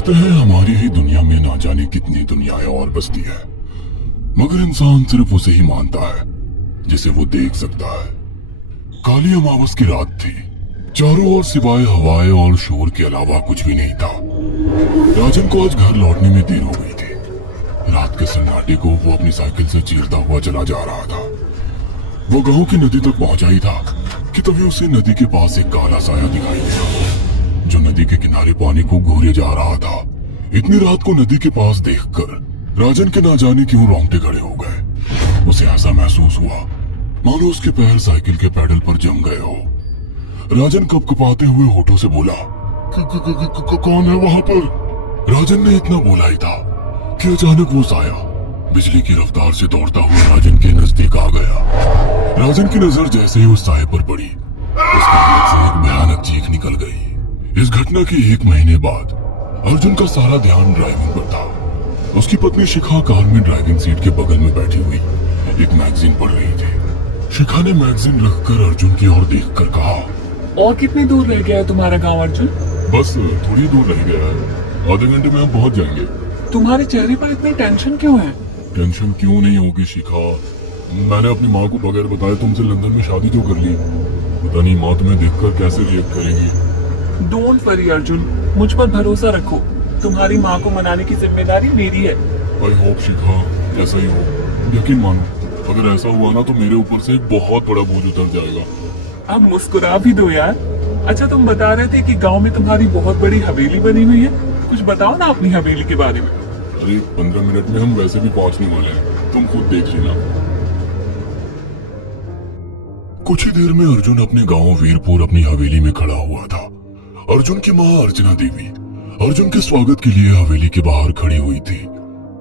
कहते हैं हमारी ही दुनिया में ना जाने कितनी दुनियाएं और बसती है, मगर इंसान सिर्फ उसे ही मानता है जिसे वो देख सकता है। काली अमावस की रात थी। चारों ओर सिवाय हवाएं और शोर के अलावा कुछ भी नहीं था। राजन को आज घर लौटने में देर हो गई थी। रात के सन्नाटे को वो अपनी साइकिल से चीरता हुआ चला जा रहा था। वो गांव की नदी तक पहुंचा ही था कि तभी उसे नदी के पास एक काला साया दिखाई दिया जो नदी के किनारे पानी को घूरे जा रहा था। इतनी रात को नदी के पास देखकर राजन के ना जाने क्यों रोंगटे खड़े हो गए। उसे ऐसा महसूस हुआ मानो उसके पैर साइकिल के पैडल पर जम गए हो। राजन कपकपाते हुए होठों से बोला, कौन है वहां पर? राजन ने इतना बोला ही था कि अचानक वो साया बिजली की रफ्तार से दौड़ता हुआ राजन के नजदीक आ गया। राजन की नजर जैसे ही उस साये पर पड़ी, उसके पेट से एक भयानक चीख निकल गई। इस घटना के 1 महीने बाद अर्जुन का सारा ध्यान ड्राइविंग पर था। उसकी पत्नी शिखा कार में ड्राइविंग सीट के बगल में बैठी हुई एक मैगजीन पढ़ रही थी। शिखा ने मैगजीन रखकर अर्जुन की ओर देखकर कहा, और कितनी दूर रह गया है तुम्हारा गांव अर्जुन? बस थोड़ी दूर रह गया है, आधे घंटे में हम पहुंच जाएंगे। तुम्हारे चेहरे पर इतनी टेंशन क्यों है? टेंशन क्यों नहीं होगी शिखा? मैंने अपनी माँ को बगैर बताए तुमसे लंदन में शादी जो कर ली, पता नहीं माँ तुम्हें देखकर कैसे रिएक्ट करेगी। डोंट वरी अर्जुन, मुझ पर भरोसा रखो। तुम्हारी माँ को मनाने की जिम्मेदारी मेरी है। आई होप शिखा ऐसा ही हो। यकीन मानो, अगर ऐसा हुआ ना तो मेरे ऊपर से एक बहुत बड़ा बोझ उतर जाएगा। अब मुस्कुरा भी दो यार। अच्छा, तुम बता रहे थे कि गांव में तुम्हारी बहुत बड़ी हवेली बनी हुई है। कुछ बताओ ना अपनी हवेली के बारे में। अरे 15 मिनट में हम वैसे भी पहुंचने वाले हैं, तुम खुद देख लेना। कुछ ही देर में अर्जुन अपने गांव वीरपुर अपनी हवेली में खड़ा हुआ था। अर्जुन की माँ अर्चना देवी अर्जुन के स्वागत के लिए हवेली के बाहर खड़ी हुई थी।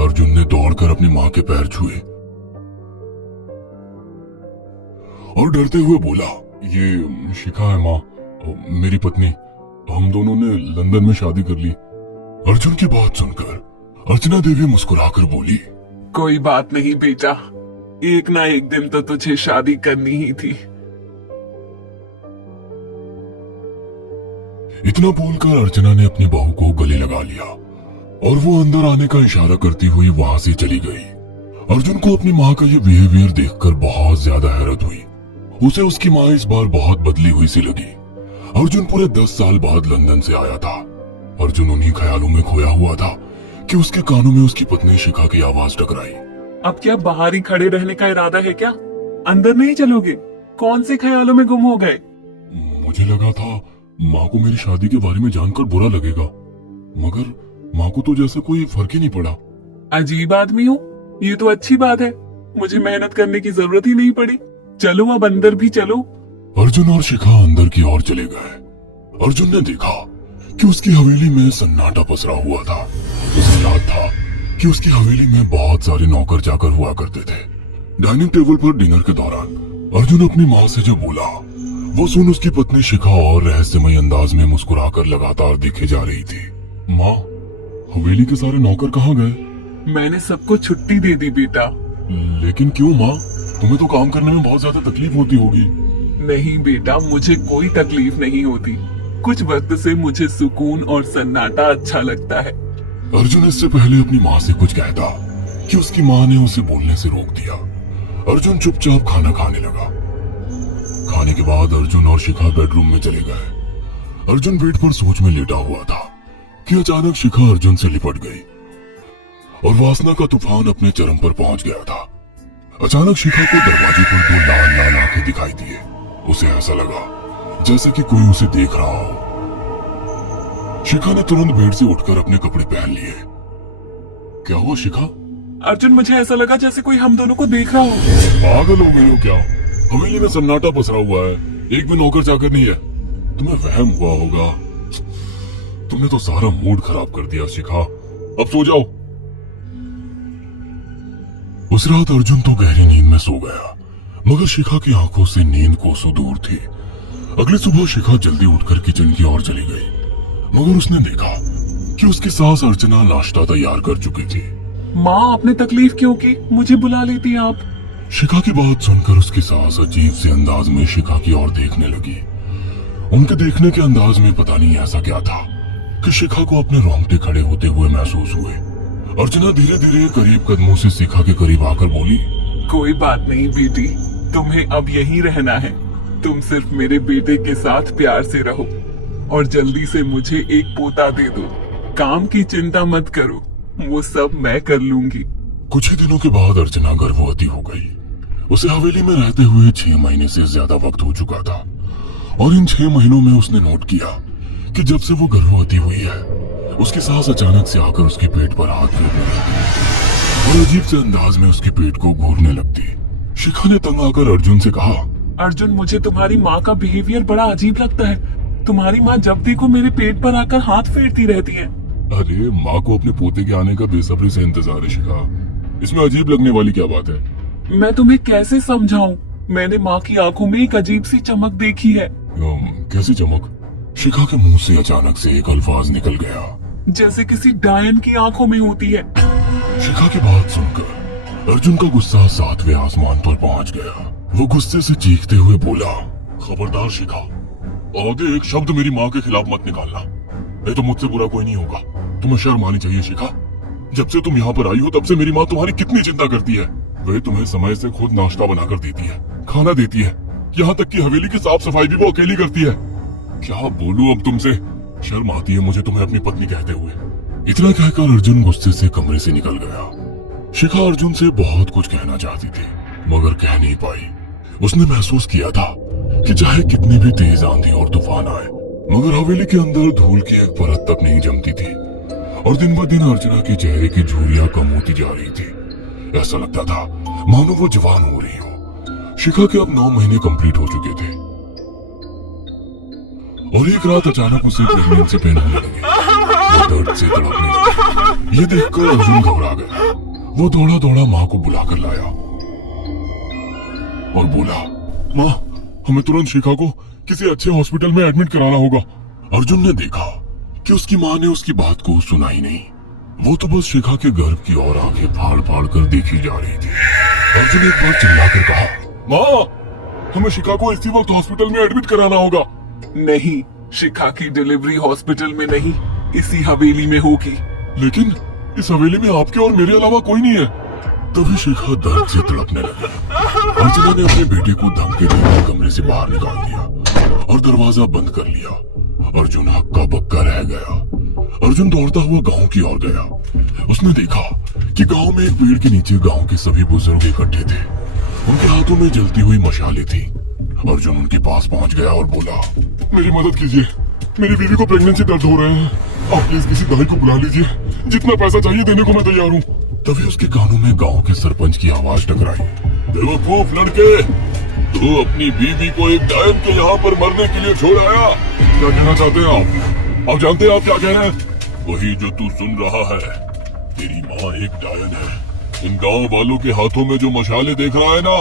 अर्जुन ने दौड़कर अपनी माँ के पैर छुए और डरते हुए बोला, ये शिखा है माँ, मेरी पत्नी। हम दोनों ने लंदन में शादी कर ली। अर्जुन की बात सुनकर अर्चना देवी मुस्कुराकर बोली, कोई बात नहीं बेटा, एक ना एक दिन तो तुझे शादी करनी ही थी। इतना बोलकर अर्चना ने अपनी बहू को गले लगा लिया और वो अंदर आने का इशारा करती हुई वहां से चली गई। अर्जुन को अपनी माँ का ये बिहेवियर देखकर बहुत ज्यादा हैरत हुई। उसे उसकी माँ इस बार बहुत बदली हुई सी लगी। अर्जुन पूरे 10 साल बाद लंदन से आया था। अर्जुन उन्हीं ख्यालों में खोया हुआ था कि उसके कानों में उसकी पत्नी शिखा की आवाज टकराई। अब क्या बाहर ही खड़े रहने का इरादा है क्या? अंदर नहीं चलोगे? कौन से ख्यालों में गुम हो गए? मुझे लगा था माँ को मेरी शादी के बारे में जानकर बुरा लगेगा, मगर माँ को तो जैसे कोई फर्क ही नहीं पड़ा। अजीब आदमी हो, ये तो अच्छी बात है। मुझे मेहनत करने की जरूरत ही नहीं पड़ी। चलो अब अंदर भी चलो। अर्जुन और शिखा अंदर की ओर चले गए। अर्जुन ने देखा कि उसकी हवेली में सन्नाटा पसरा हुआ था। उसे याद था कि उसकी हवेली में बहुत सारे नौकर चाकर हुआ करते थे। डाइनिंग टेबल पर डिनर के दौरान अर्जुन अपनी माँ से जो बोला, वो सुन उसकी पत्नी शिखा और रहस्यमय अंदाज में मुस्कुराकर लगातार देखे जा रही थी। माँ, हवेली के सारे नौकर कहाँ गए? मैंने सबको छुट्टी दे दी बेटा। लेकिन क्यों माँ? तुम्हें तो काम करने में बहुत ज्यादा तकलीफ होती होगी। नहीं बेटा, मुझे कोई तकलीफ नहीं होती। कुछ वक्त से मुझे सुकून और सन्नाटा अच्छा लगता है। अर्जुन इससे पहले अपनी माँ से कुछ कहता कि उसकी माँ ने उसे बोलने से रोक दिया। अर्जुन चुपचाप खाना खाने लगा। खाने के बाद अर्जुन और शिखा बेडरूम में चले गए। अर्जुन बेड पर सोच में लेटा हुआ था कि अचानक शिखा अर्जुन से लिपट गई और वासना का तूफान अपने चरम पर पहुंच गया था। अचानक शिखा को दरवाजे पर 2 लाल लाल आंखें दिखाई दिए। उसे ऐसा लगा जैसे कि कोई उसे देख रहा हो। शिखा ने तुरंत बेड से उठकर अपने कपड़े पहन लिए। क्या हुआ शिखा? अर्जुन, मुझे ऐसा लगा जैसे कोई हम दोनों को देख रहा हो। पागल हो गई हो क्या? हवेली में सन्नाटा पसरा हुआ है, एक भी नौकर चाकर नहीं है। तुम्हें वहम हुआ होगा। तुमने तो सारा मूड खराब कर दिया शिखा। अब सो जाओ। उस रात अर्जुन तो गहरी नींद में सो गया, मगर शिखा की आंखों से नींद कोसों दूर थी। अगली सुबह शिखा जल्दी उठकर किचन की ओर चली गई, मगर उसने देखा कि उसकी सास अर्चना नाश्ता तैयार कर चुकी थी। माँ, आपने तकलीफ क्यों की? मुझे बुला लेती आप। शिखा की बात सुनकर उसकी सास अजीब से अंदाज में शिखा की ओर देखने लगी। उनके देखने के अंदाज में पता नहीं ऐसा क्या था कि शिखा को अपने रोंगटे खड़े होते हुए महसूस हुए। अर्चना धीरे धीरे करीब कदमों से शिखा के करीब आकर बोली, कोई बात नहीं बेटी, तुम्हें अब यहीं रहना है। तुम सिर्फ मेरे बेटे के साथ प्यार से रहो और जल्दी से मुझे एक पोता दे दो। काम की चिंता मत करो, वो सब मैं कर लूंगी। कुछ ही दिनों के बाद अर्चना गर्भवती हो गई। उसे हवेली में रहते हुए 6 महीने से ज्यादा वक्त हो चुका था और इन 6 महीनों में उसने नोट किया कि जब से वो गर्भवती हुई है, उसकी सास अचानक से आकर उसके पेट पर हाथ फेरने लगती और अजीब से अंदाज में उसके पेट को घूरने लगती। शिखा ने तंग आकर अर्जुन से कहा, अर्जुन, मुझे तुम्हारी माँ का बिहेवियर बड़ा अजीब लगता है। तुम्हारी माँ जब देखो मेरे पेट पर आकर हाथ फेरती रहती है। अरे माँ को अपने पोते के आने का बेसब्री से इंतजार है शिखा, इसमें अजीब लगने वाली क्या बात है? मैं तुम्हें कैसे समझाऊं? मैंने माँ की आंखों में एक अजीब सी चमक देखी है। कैसी चमक? शिखा के मुंह से अचानक से एक अल्फाज निकल गया, जैसे किसी डायन की आंखों में होती है। शिखा की बात सुनकर अर्जुन का गुस्सा 7वें आसमान पर पहुंच गया। वो गुस्से से चीखते हुए बोला, खबरदार शिखा, आगे एक शब्द मेरी माँ के खिलाफ मत निकालना, नहीं तो मुझसे बुरा कोई नहीं होगा। तुम्हें शर्म आनी चाहिए शिखा। जब से तुम यहाँ पर आई हो तब से मेरी माँ तुम्हारी कितनी चिंता करती है। वे तुम्हें समय से खुद नाश्ता बनाकर देती है, खाना देती है, यहाँ तक कि हवेली की साफ सफाई भी वो अकेली करती है। क्या बोलूं अब तुमसे, शर्म आती है मुझे तुम्हें अपनी पत्नी कहते हुए। इतना कहकर अर्जुन गुस्से से कमरे से निकल गया। शिखा अर्जुन से बहुत कुछ कहना चाहती थी मगर कह नहीं पाई। उसने महसूस किया था कि चाहे कितनी भी तेज आंधी और तूफान आए, मगर हवेली के अंदर धूल की एक परत तक नहीं जमती थी और दिन ब दिन अर्चना के चेहरे की झुर्रियां कम होती जा रही थी। ऐसा लगता था मानो वो जवान हो रही हो। शिखा के अब 9 महीने कंप्लीट हो चुके थे और एक रात अचानक उसे प्रेगनेंसी पेन होने लगे। वो दर्द से तड़पने लगी। ये देखकर अर्जुन घबरा गया। वो दौड़ा दौड़ा माँ को बुलाकर लाया और बोला, माँ, हमें तुरंत शिखा को किसी अच्छे हॉस्पिटल में एडमिट कराना होगा। अर्जुन ने देखा कि उसकी माँ ने उसकी बात को सुना ही नहीं। वो तो बस शिखा के गर्भ की ओर आंखें फाड़ फाड़ कर देखी जा रही थी। अर्जुन एक बार चिल्लाकर कहा, माँ, हमें शिखा को इसी वक्त हॉस्पिटल में एडमिट कराना होगा। नहीं, शिखा की डिलीवरी हॉस्पिटल में नहीं, इसी हवेली में होगी। लेकिन इस हवेली में आपके और मेरे अलावा कोई नहीं है। तभी शिखा दर्द से तड़पने लगी। अर्चना ने अपने बेटे को धमकी देकर कमरे से बाहर निकाल दिया और दरवाजा बंद कर लिया। अर्जुन हक्का बक्का रह गया। अर्जुन दौड़ता हुआ गांव की ओर गया। उसने देखा कि गांव में एक पेड़ के नीचे गांव के सभी बुजुर्ग इकट्ठे थे। उनके हाथों में जलती हुई मशालें थी। अर्जुन उनके पास पहुंच गया और बोला, मेरी मदद कीजिए, मेरी बीवी को प्रेगनेंसी दर्द हो रहे हैं। आप प्लीज किसी दाई को बुला लीजिए, जितना पैसा चाहिए देने को मैं तैयार हूँ। तभी उसके कानों में गांव के सरपंच की आवाज टकराई, बेवकूफ लड़के, तू अपनी बीवी को एक डायन के यहाँ पर मरने के लिए छोड़ आया। क्या कहना चाहते हैं आप? आप जानते हैं आप क्या कह रहे हैं? वही जो तू सुन रहा है, तेरी माँ एक डायन है। इन गांव वालों के हाथों में जो मशाले देख रहा है ना,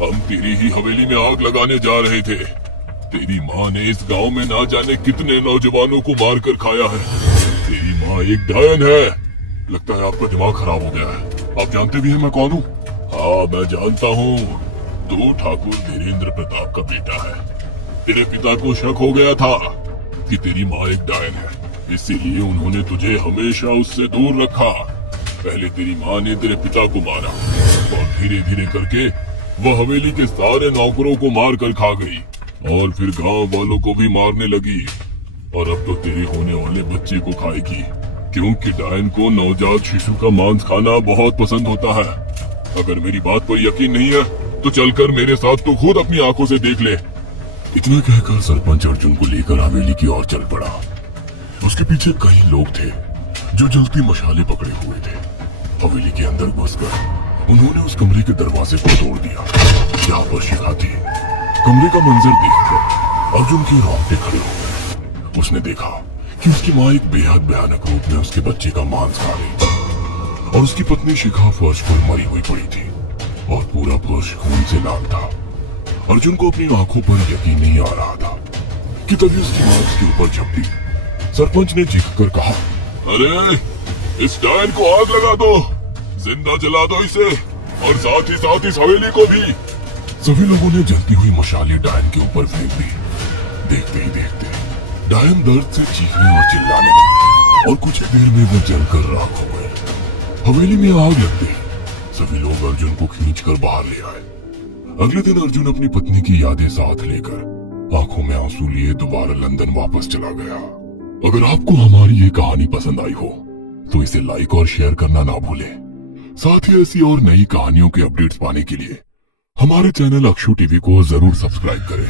हम तेरी ही हवेली में आग लगाने जा रहे थे। तेरी माँ ने इस गांव में ना जाने कितने नौजवानों को मार कर खाया है। तेरी माँ एक डायन है। लगता है आपका दिमाग खराब हो गया है। आप जानते भी हैं मैं कौन हूँ? हाँ, मैं जानता हूँ। तू ठाकुर धीरेन्द्र प्रताप का बेटा है। तेरे पिता को शक हो गया था कि तेरी माँ एक डायन है, इसीलिए उन्होंने तुझे हमेशा उससे दूर रखा। पहले तेरी माँ ने तेरे पिता को मारा और धीरे धीरे करके वह हवेली के सारे नौकरों को मार कर खा गई और फिर गांव वालों को भी मारने लगी। और अब तो तेरे होने वाले बच्चे को खाएगी, क्योंकि डायन को नवजात शिशु का मांस खाना बहुत पसंद होता है। अगर मेरी बात पर यकीन नहीं है तो चलकर मेरे साथ तू खुद अपनी आंखों से देख ले। इतना कहकर सरपंच अर्जुन को लेकर हवेली की ओर चल पड़ा। उसके पीछे कई लोग थे जो जलती मशाले पकड़े हुए थे। हवेली के अंदर घुसकर उन्होंने उस कमरे के दरवाजे को तोड़ दिया जहाँ पर शिखा थी। कमरे का मंजर देखकर अर्जुन के रोंगटे खड़े हो गए। उसने देखा कि उसकी माँ एक बेहद भयानक रूप में उसके बच्चे का मांस खा रही थी और उसकी पत्नी शिखा फर्श पर मरी हुई पड़ी थी और पूरा फर्श खून से लाल था। अर्जुन को अपनी आंखों पर यकीन नहीं आ रहा था कि तभी उसकी माँ उसके ऊपर झपटी। सरपंच ने चीखकर कहा, अरे इस डायन को आग लगा दो, जिंदा जला दो इसे और साथ ही इस हवेली को भी। सभी लोगों ने जलती हुई मशालें डायन के ऊपर फेंक दी। देखते ही देखते डायन दर्द से चीखने और चिल्लाने लगी और कुछ देर में वो जलकर राख हो गई। हवेली में आग लगते ही सभी लोग अर्जुन को खींचकर बाहर ले आए। अगले दिन अर्जुन अपनी पत्नी की यादें साथ लेकर आंखों में आंसू लिए दोबारा लंदन वापस चला गया। अगर आपको हमारी ये कहानी पसंद आई हो तो इसे लाइक और शेयर करना ना भूलें। साथ ही ऐसी और नई कहानियों के अपडेट्स पाने के लिए हमारे चैनल अक्षु टीवी को जरूर सब्सक्राइब करें।